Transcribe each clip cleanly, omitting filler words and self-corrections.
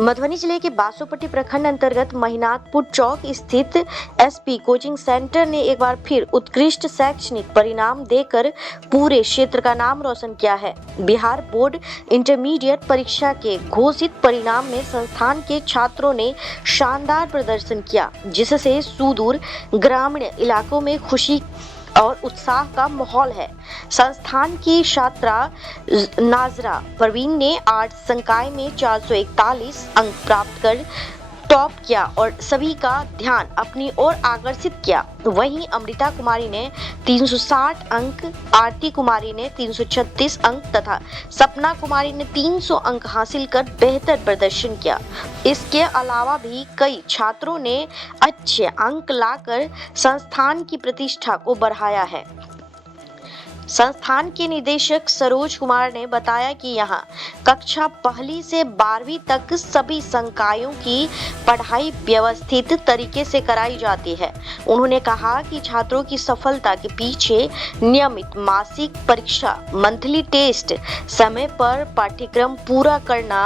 मधुबनी जिले के बासोपट्टी प्रखंड अंतर्गत महिनाथपुर चौक स्थित एसपी कोचिंग सेंटर ने एक बार फिर उत्कृष्ट शैक्षणिक परिणाम देकर पूरे क्षेत्र का नाम रोशन किया है। बिहार बोर्ड इंटरमीडिएट परीक्षा के घोषित परिणाम में संस्थान के छात्रों ने शानदार प्रदर्शन किया, जिससे सुदूर ग्रामीण इलाकों में खुशी और उत्साह का माहौल है। संस्थान की छात्रा नाजरा परवीन ने 8 संकाय में 441 अंक प्राप्त कर टॉप किया और सभी का ध्यान अपनी ओर आकर्षित किया। वहीं अमृता कुमारी ने 360 अंक, आरती कुमारी ने 336 अंक तथा सपना कुमारी ने 300 अंक हासिल कर बेहतर प्रदर्शन किया। इसके अलावा भी कई छात्रों ने अच्छे अंक लाकर संस्थान की प्रतिष्ठा को बढ़ाया है। संस्थान के निदेशक सरोज कुमार ने बताया कि यहाँ कक्षा 1 से 12वीं तक सभी संकायों की पढ़ाई व्यवस्थित तरीके से कराई जाती है। उन्होंने कहा कि छात्रों की सफलता के पीछे नियमित मासिक परीक्षा, मंथली टेस्ट, समय पर पाठ्यक्रम पूरा करना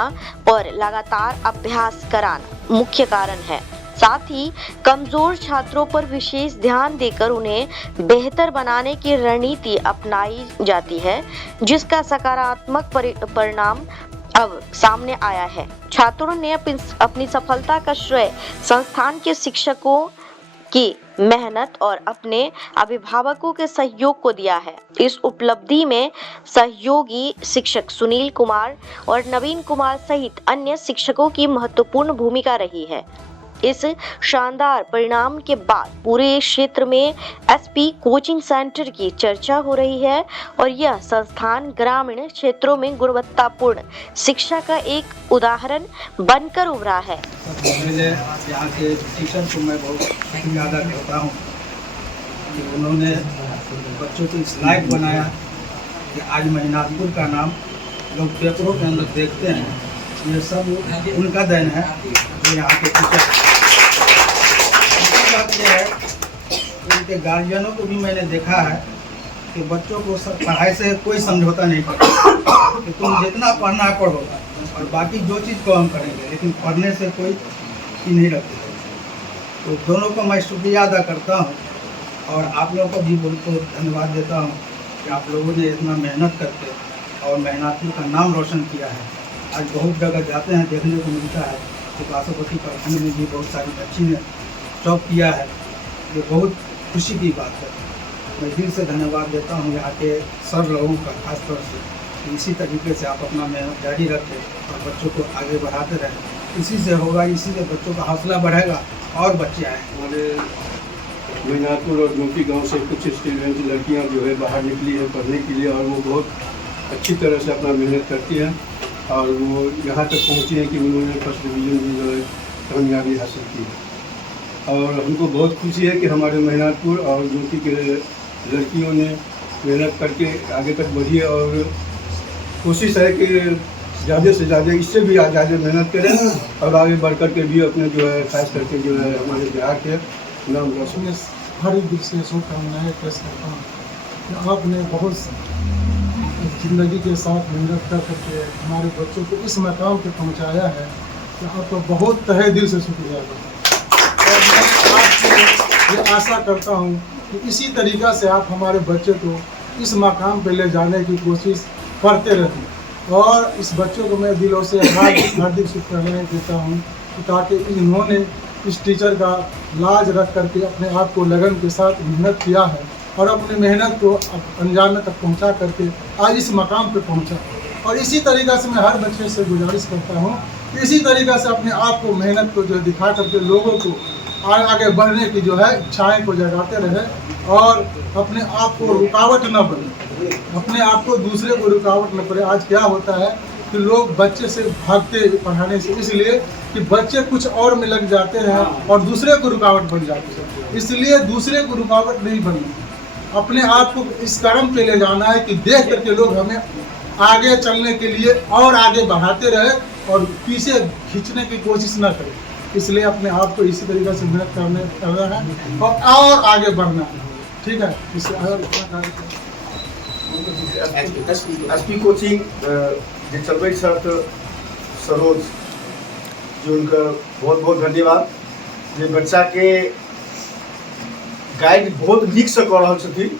और लगातार अभ्यास कराना मुख्य कारण है। साथ ही कमजोर छात्रों पर विशेष ध्यान देकर उन्हें बेहतर बनाने की रणनीति अपनाई जाती है, जिसका सकारात्मक परिणाम अब सामने आया है। छात्रों ने अपनी सफलता का श्रेय संस्थान के शिक्षकों की मेहनत और अपने अभिभावकों के सहयोग को दिया है। इस उपलब्धि में सहयोगी शिक्षक सुनील कुमार और नवीन कुमार सहित अन्य शिक्षकों की महत्वपूर्ण भूमिका रही है। इस शानदार परिणाम के बाद पूरे क्षेत्र में एसपी कोचिंग सेंटर की चर्चा हो रही है और यह संस्थान ग्रामीण क्षेत्रों में गुणवत्तापूर्ण शिक्षा का एक उदाहरण बनकर उभरा है। यहाँ के टीचर को मैं बहुत शुक्रिया करता हूँ कि उन्होंने बच्चों को इस लायक बनाया कि आज महिनाथपुर का नाम लोग पेपरों के अंदर देखते हैं। ये सब उनका देन है जो यहाँ के टीचर। बात यह है उनके गार्जियनों को भी मैंने देखा है कि बच्चों को पढ़ाई से कोई समझौता नहीं करता कि तुम जितना पढ़ना है पढ़ो और बाकी जो चीज़ को हम करेंगे, लेकिन पढ़ने से कोई ही नहीं रखते। तो दोनों को मैं शुक्रिया अदा करता हूँ और आप लोगों को भी बहुत धन्यवाद देता हूँ कि आप लोगों ने इतना मेहनत करके और महिनाथपुर का नाम रोशन किया है। आज बहुत जगह जाते हैं, देखने को मिलता है कि बासोपट्टी प्रखंड में भी बहुत सारी बच्ची ने टॉप किया है, जो बहुत खुशी की बात है। मैं दिल से धन्यवाद देता हूँ यहाँ के सब लोगों का, खास तौर से। इसी तरीके से आप अपना मेहनत जारी रखें और बच्चों को आगे बढ़ाते रहें। इसी से होगा, इसी से बच्चों का हौसला बढ़ेगा और बच्चे आए। हमारे महिनाथपुर और जोकी गांव से कुछ स्टूडेंट लड़कियां जो है बाहर निकली है पढ़ने के लिए और वो बहुत अच्छी तरह से अपना मेहनत करती हैं और वो यहाँ तक पहुँची है कि उन्होंने फर्स्ट डिवीज़न में जो है कामयाबी हासिल की है। और हमको बहुत खुशी है कि हमारे महिनाथपुर और जोकी के लड़कियों ने मेहनत करके आगे तक बढ़ी है और कोशिश है कि ज़्यादा से ज़्यादा इससे भी ज़्यादा मेहनत करें और आगे बढ़ कर के भी अपने जो है खास करके जो है हमारे बिहार के नाम रोशन। हर दिल से शुभकामनाएं पेश करता हूँ कि आपने बहुत ज़िंदगी के साथ मेहनत कर करके हमारे बच्चों को इस मकाम पर पहुँचाया है कि आपको बहुत तहे दिल से शुक्रिया करता हूँ। और मैं आपसे ये आशा करता हूँ कि इसी तरीक़ा से आप हमारे बच्चे को इस मकाम पर ले जाने की कोशिश करते रहें और इस बच्चों को मैं दिलों से हार्दिक शुभकामनाएं देता हूँ ताकि इन्होंने इस टीचर का लाज रख करके अपने आप को लगन के साथ मेहनत किया है और अपनी मेहनत को अंजाम तक पहुंचा करके आज इस मकाम पे पहुंचा। और इसी तरीक़ा से मैं हर बच्चे से गुजारिश करता हूं कि इसी तरीक़ा से अपने आप को मेहनत को जो दिखा करके लोगों को आगे बढ़ने की जो है इच्छाएँ को जगाते रहे और अपने आप को रुकावट न बने, अपने आप को दूसरे को रुकावट न पड़े। आज क्या होता है कि लोग बच्चे से भागते पढ़ाने से, इसलिए कि बच्चे कुछ और में लग जाते हैं और दूसरे को रुकावट बन जाती है। इसलिए दूसरे को रुकावट नहीं बननी, अपने आप को इस कदम पे ले जाना है कि देख करके लोग हमें आगे चलने के लिए और आगे बढ़ाते रहे और पीछे खींचने की कोशिश न करें। इसलिए अपने आप को इसी तरीके से मेहनत करना है और आगे बढ़ना है। ठीक है, इससे और एसपी कोचिंग जे चलबै छथि सरोज जो उनका बहुत बहुत धन्यवाद। जे बच्चा के गाइड बहुत नीक से कऽ रहल छथिन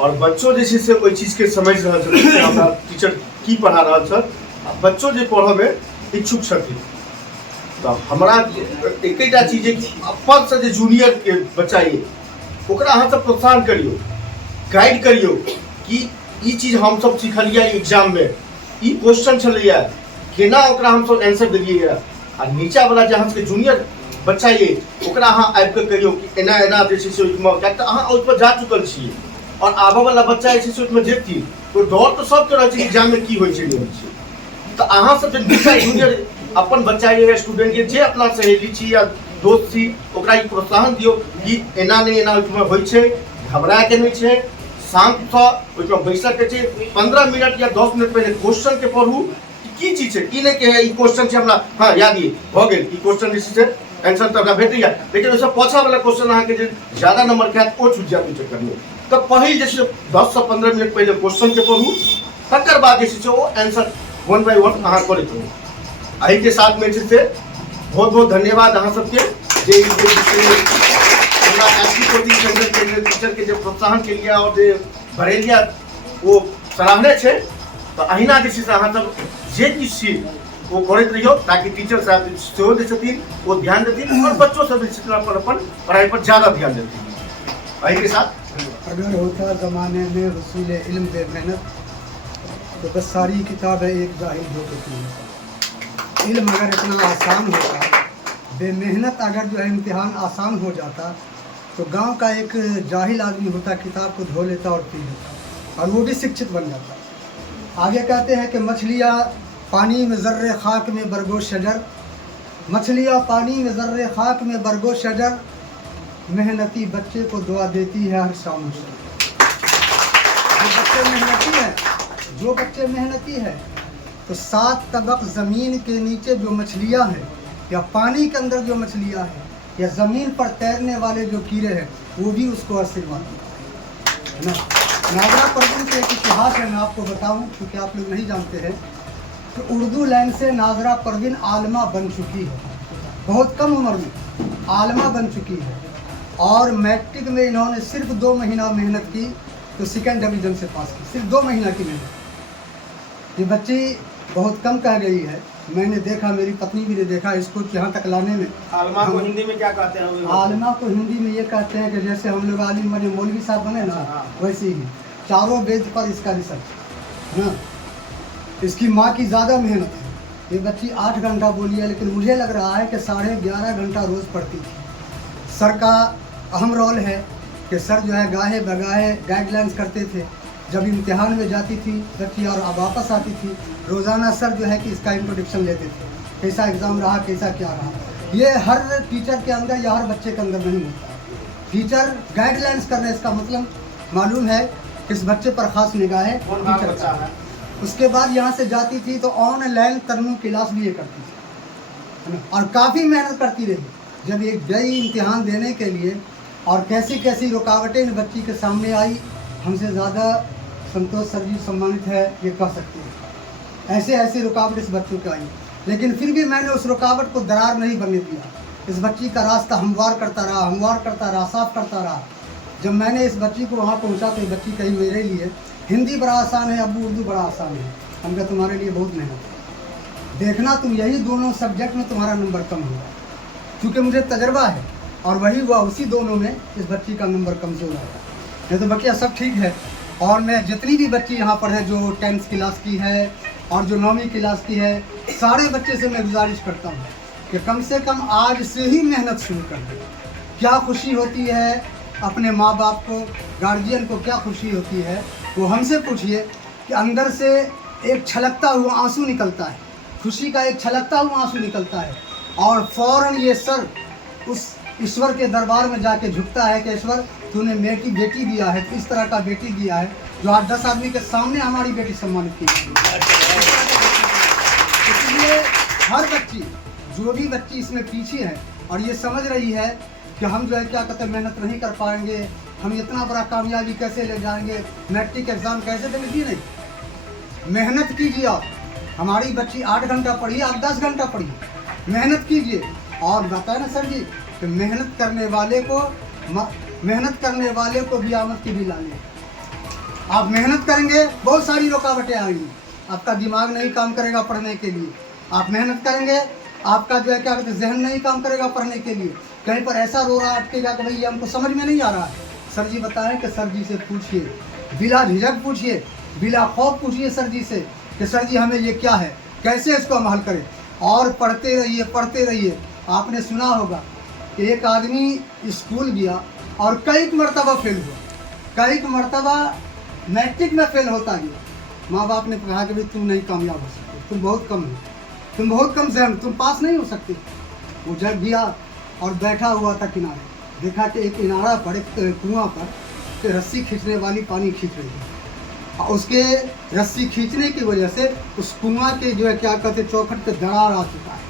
और बच्चों जे छै से ओहि चीज के समझ रहल छथिन कि हमरा टीचर की पढ़ा रहल छथि आ बच्चों जे पढ़य में इच्छुक छथिन। तो हमरा एकटा चीज है कि अपन से जे जूनियर के बच्चा ये ओकरा अहाँ सब प्रोत्साहन करियो, गाइड करियो कि ई चीज हम सब सिखलिए एग्जाम में, ई क्वेश्चन छलैया केना ओकरा हम सब आंसर देलिए आ नीचा वाला जे अहाँ के जूनियर बच्चा ये ओकरा अहाँ आबि के कहियो कि एना एना जे छै से ओहिमे किएक तऽ अहाँ ओहि पर जा चुकल छियै और आबऽ वाला बच्चा जे छै से ओहिमे जेती तो डर तो सबके रहै छै एग्जाम में की होइ छै नहि होइ छै। तऽ अहाँ सब जे नीचा जूनियर अपन बच्चा ये स्टूडेंट ये जे अपना सहेली छी या दोस्त छी ओकरा ई प्रोत्साहन दियो कि एना नहीं एना ओहिमे होइ छै, घबरा के नहीं छै, शांत सँ ओहिमे बैसऽ के छै। 15 मिनट या 10 मिनट पहले क्वेश्चन के पढ़ू की चीज छै, ई नहीं कि ई क्वेश्चन छै हमरा हाँ याद ये भऽ गेल, ई क्वेश्चन जे छै आंसर तऽ हमरा भेटैया लेकिन ओहिसँ पाछा वाला क्वेश्चन अहाँके जे ज्यादा नंबर के हैत ओ छूट जायत ओहि चक्करमे। तऽ पहिल जे छै 10 से 15 मिनट पहले क्वेश्चन के पढ़ू, तकर बाद जे छै ओ आंसर 1 बाय 1 अहाँ करैत रहू। एहि के साथ में छै से बहुत बहुत धन्यवाद अहाँ सबके जे हमरा एसपी कोचिंग सेंटर के टीचर के जे प्रोत्साहन के लिए और जे भरेलिया वो सराहनीय छै। तो अहिना जे छै से अहाँ सब जे किछु छी वो करैत रहियो ताकि टीचर साहब सेहो जे छथिन वो ध्यान देथिन और बच्चों सब जे छथिन अपन पढ़ाई पर ज़्यादा ध्यान देथिन। एहि के साथ अगर होता ज़माने में वसूल इल्म बे मेहनत तो बस सारी किताब है एक जाहिल जो होती है। इल्म अगर इतना आसान होता, बेमेहनत अगर जो है इम्तिहान आसान हो जाता तो गांव का एक जाहिल आदमी होता किताब को धो लेता और पी लेता और वो भी शिक्षित बन जाता। आगे कहते हैं कि मछलियाँ पानी में ज़र्रे खाक में बरगो शजर, मछलियाँ पानी में ज़र्रे खाक में बरगो शजर, मेहनती बच्चे को दुआ देती है हर शाम से। जो बच्चे मेहनती हैं तो 7 तबक ज़मीन के नीचे जो मछलियाँ हैं या पानी के अंदर जो मछलियाँ हैं या ज़मीन पर तैरने वाले जो कीड़े हैं वो भी उसको आशीर्वाद देते हैं। नागरा परवीन का एक इतिहास है, मैं आपको बताऊं क्योंकि आप लोग नहीं जानते हैं कि उर्दू लाइन से नागरा परवीन आलमा बन चुकी है, बहुत कम उम्र में आलमा बन चुकी है और मैट्रिक में इन्होंने सिर्फ 2 महीना मेहनत की तो सेकंड डिवीज़न से पास की, सिर्फ 2 महीना की मेहनत। ये बच्ची बहुत कम कह गई है, मैंने देखा, मेरी पत्नी भी ने देखा इसको कि यहाँ तक लाने में। आलमा को हिंदी में क्या कहते हैं? आलमा को हिंदी में ये कहते हैं कि जैसे हम लोग आलिम बने मौलवी साहब बने ना, वैसे ही चारों वेद पर इसका रिसर्च ना। इसकी माँ की ज़्यादा मेहनत है। ये बच्ची 8 घंटा बोली है लेकिन मुझे लग रहा है कि 11.5 घंटा रोज़ पढ़ती थी। सर का अहम रोल है कि सर जो है गाहे बगाहे गाइडलाइंस करते थे। जब इम्तिहान में जाती थी बच्ची और अब वापस आती थी, रोज़ाना सर जो है कि इसका इंट्रोडक्शन लेते थे, कैसा एग्ज़ाम रहा, कैसा क्या रहा। ये हर टीचर के अंदर या हर बच्चे के अंदर नहीं होता। टीचर गाइडलाइंस करने इसका मतलब मालूम है किस बच्चे पर ख़ास निगाहें टीचर का है। उसके बाद यहाँ से जाती थी तो ऑनलाइन तरनू क्लास भी ये करती थी और काफ़ी मेहनत करती रही। जब एक गई इम्तिहान देने के लिए और कैसी कैसी रुकावटें इन बच्ची के सामने आई, हमसे ज़्यादा संतोष सर जी सम्मानित है ये कह सकते हैं। ऐसे ऐसे रुकावट इस बच्चों को आई लेकिन फिर भी मैंने उस रुकावट को दरार नहीं बनने दिया। इस बच्ची का रास्ता हमवार करता रहा, साफ करता रहा। जब मैंने इस बच्ची को वहाँ पहुँचा तो बच्ची कही मेरे लिए हिंदी बड़ा आसान है, अबू उर्दू बड़ा आसान है। हम कहा तुम्हारे लिए बहुत मेहनत है, देखना तुम यही दोनों सब्जेक्ट में तुम्हारा नंबर कम होगा। क्योंकि मुझे तजर्बा है और वही हुआ, उसी दोनों में इस बच्ची का नंबर कमज़ोर आया। नहीं तो बच्चियाँ सब ठीक है। और मैं जितनी भी बच्ची यहाँ पर है जो 10th क्लास की है और जो 9वीं क्लास की है, सारे बच्चे से मैं गुजारिश करता हूँ कि कम से कम आज से ही मेहनत शुरू कर दें। क्या खुशी होती है अपने माँ बाप को, गार्जियन को क्या खुशी होती है वो हमसे पूछिए कि अंदर से एक छलकता हुआ आंसू निकलता है, खुशी का एक छलकता हुआ आंसू निकलता है और फ़ौरन ये सर उस ईश्वर के दरबार में जाके झुकता है कि ईश्वर तूने मेरी बेटी दिया है, तो इस तरह का बेटी दिया है जो आज 10 आदमी के सामने हमारी बेटी सम्मानित की। इसलिए हर बच्ची, जो भी बच्ची इसमें पीछे है और ये समझ रही है कि हम जो है क्या कहते हैं मेहनत नहीं कर पाएंगे, हम इतना बड़ा कामयाबी कैसे ले जाएंगे, मैट्रिक एग्ज़ाम कैसे देंगे, जी नहीं, मेहनत कीजिए आप। हमारी बच्ची 8 घंटा पढ़ी, आप 10 घंटा पढ़िए, मेहनत कीजिए। और बताए ना सर जी कि मेहनत करने वाले को भी आमद की भी लाने। आप मेहनत करेंगे, बहुत सारी रुकावटें आएंगी, आपका दिमाग नहीं काम करेगा पढ़ने के लिए। आप मेहनत करेंगे, आपका जो है क्या कहते हैं जहन नहीं काम करेगा पढ़ने के लिए। कहीं पर ऐसा रो रहा अटकेगा कि भाई ये हमको समझ में नहीं आ रहा है, सर जी बताएं कि सर जी से पूछिए, बिला झिझक पूछिए, बिला खौफ पूछिए सर जी से कि सर जी हमें ये क्या है, कैसे इसको हम हल करें। और पढ़ते रहिए, पढ़ते रहिए। आपने सुना होगा कि एक आदमी स्कूल गया और कई मरतबा फेल हुआ, कई मरतबा मैट्रिक में फेल होता गया। माँ बाप ने कहा कि भाई तुम नहीं कामयाब हो सकते, तुम बहुत कम हो, तुम बहुत कम जहन, तुम पास नहीं हो सकते। वो जब गया और बैठा हुआ था किनारे, देखा कि एक किनारा पर, एक कुआं पर रस्सी खींचने वाली पानी खींच रही है। और उसके रस्सी खींचने की वजह से उस कुआं के जो है क्या कहते चौखट पे दरार आ चुका है,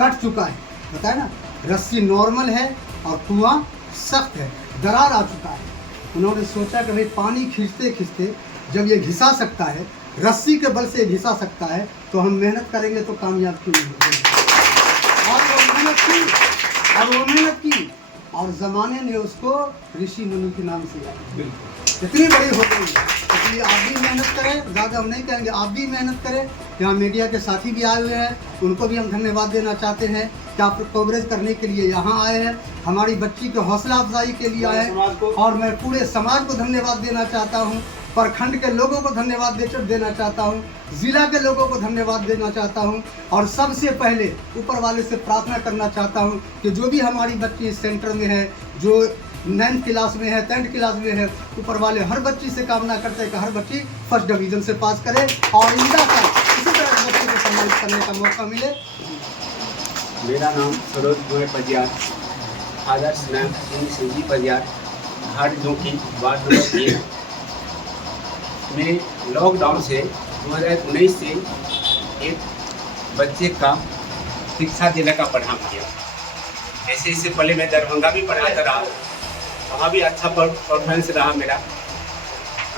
कट चुका है। बताए ना, रस्सी नॉर्मल है और कुआं सख्त है, दरार आ चुका है। उन्होंने सोचा कि भाई पानी खींचते खींचते जब ये घिसा सकता है, रस्सी के बल से घिसा सकता है, तो हम मेहनत करेंगे तो कामयाब क्यों नहीं होंगे। और वो मेहनत की और ज़माने ने उसको ऋषि मुनि के नाम से याद, इतनी बड़ी हो गई। इसलिए आप भी मेहनत करें, ज़्यादा हम नहीं कहेंगे, आप भी मेहनत करें। यहाँ मीडिया के साथी भी आए हुए हैं, उनको भी हम धन्यवाद देना चाहते हैं कि आप कवरेज करने के लिए यहाँ आए हैं, हमारी बच्ची के हौसला अफजाई के लिए आए हैं। और मैं पूरे समाज को धन्यवाद देना चाहता हूँ, प्रखंड के लोगों को धन्यवाद देना चाहता हूँ, ज़िला के लोगों को धन्यवाद देना चाहता हूँ। और सबसे पहले ऊपर वाले से प्रार्थना करना चाहता हूँ कि जो भी हमारी बच्ची इस सेंटर में है, जो 9th क्लास में है, 10th क्लास में है, ऊपर वाले हर बच्ची से कामना करते हैं कि हर बच्ची फर्स्ट डिवीज़न से पास करे और इंदा का इसी तरह बच्ची को सम्मानित करने का मौका मिले। मेरा नाम सरोज कुमार पजियार, आदर्श नाम सिंह जी पजियार, घाट जोकी, वार्ड नंबर 3 में लॉकडाउन से 2019 से एक बच्चे का शिक्षा जिला का पढ़ा किया। ऐसे इससे पहले मैं दरभंगा भी पढ़ाता रहा, वहाँ भी अच्छा परफॉर्मेंस रहा मेरा।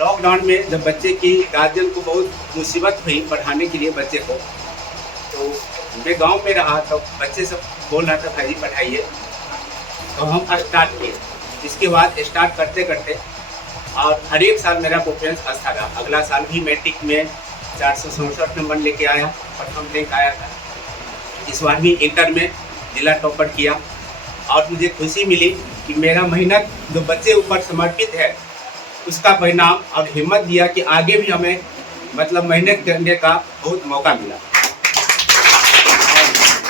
लॉकडाउन में जब बच्चे की गार्जियन को बहुत मुसीबत हुई पढ़ाने के लिए बच्चे को, तो मैं गांव में रहा तो बच्चे सब बोल रहा था भाई जी पढ़ाइए, तो हम स्टार्ट किए। इसके बाद स्टार्ट करते करते और हर एक साल मेरा परफॉर्मेंस अच्छा रहा। अगला साल भी मैट्रिक में 467 नंबर लेके आया, प्रथम रैंक आया था। इस बार भी इंटर में जिला टॉपर किया और मुझे खुशी मिली कि मेरा मेहनत जो बच्चे ऊपर समर्पित है उसका परिणाम और हिम्मत दिया कि आगे भी हमें मतलब मेहनत करने का बहुत मौका मिला।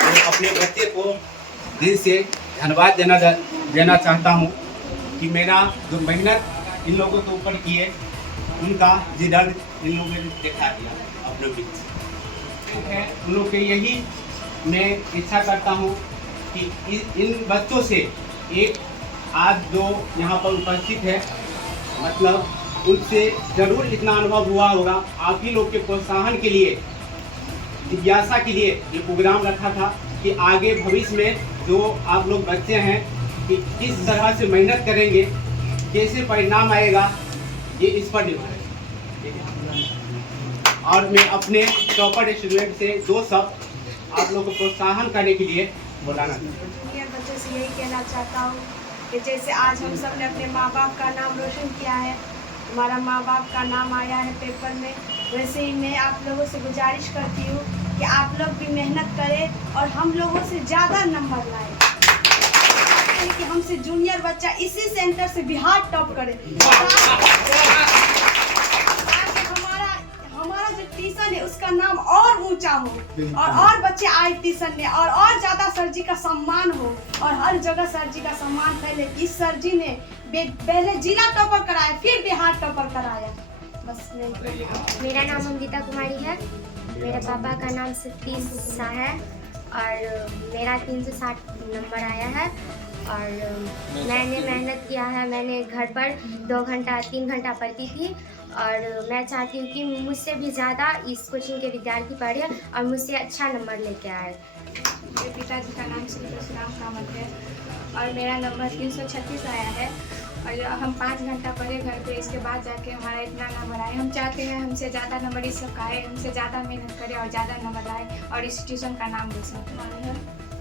और अपने बच्चे को दिल से धन्यवाद देना चाहता हूँ कि मेरा जो मेहनत इन लोगों के ऊपर की है उनका रिजल्ट इन लोगों ने दिखा दिया अपने बीच है। उन लोग के यही मैं इच्छा करता हूँ कि इन बच्चों से एक आज जो यहाँ पर उपस्थित है मतलब उनसे जरूर इतना अनुभव हुआ होगा। आप ही लोग के प्रोत्साहन के लिए, जिज्ञासा के लिए ये प्रोग्राम रखा था कि आगे भविष्य में जो आप लोग बच्चे हैं कि किस तरह से मेहनत करेंगे, कैसे परिणाम आएगा, ये इस पर निर्भर है। और मैं अपने टॉपर स्टूडेंट से 2 शब्द आप लोगों को प्रोत्साहन करने के लिए बोलाना चाहता हूँ। बच्चों से यही कहना चाहता हूँ कि जैसे आज हम सब ने अपने माँ बाप का नाम रोशन किया है, हमारा माँ बाप का नाम आया है पेपर में, वैसे ही मैं आप लोगों से गुजारिश करती हूँ कि आप लोग भी मेहनत करें और हम लोगों से ज़्यादा नंबर लाएं कि हमसे जूनियर बच्चा इसी सेंटर से बिहार टॉप करे। हमारा जो ट्यूशन है उसका नाम और ऊंचा हो और बच्चे आए ट्यूशन में और ज़्यादा सर जी का सम्मान हो और हर जगह सर जी का सम्मान फैले। इस सर जी ने पहले जिला टॉपर कराया, फिर बिहार टॉपर कराया। बस नहीं। मेरा नाम अंकिता कुमारी है, मेरे पापा का नाम सतीश शाह है और मेरा 360 नंबर आया है। और मैंने मेहनत किया है, मैंने घर पर 2 घंटा 3 घंटा पढ़ती थी और मैं चाहती हूँ कि मुझसे भी ज़्यादा इस कोचिंग के विद्यार्थी पढ़े और मुझसे अच्छा नंबर लेके आए। मेरे पिताजी का नाम श्री परशुराम कामत है और मेरा नंबर 336 आया है और हम 5 घंटा पढ़े घर पे, इसके बाद जाके हमारा इतना नंबर आए। हम चाहते हैं हमसे ज़्यादा नंबर इस सब का आए, हमसे ज़्यादा मेहनत करें और ज़्यादा नंबर आए और इस ट्यूशन का नाम रोशन करें।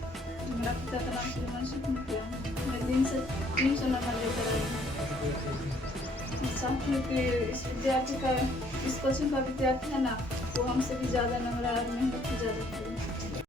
पिता का नाम श्रीमान सुख मुखिया। मैं दिन से 300 नंबर लेकर आई हूँ। साथ में कि इस विद्यार्थी का, इस कोचिंग का विद्यार्थी है ना, वो हमसे भी ज़्यादा नंबर आया, मेहनत भी ज़्यादा की।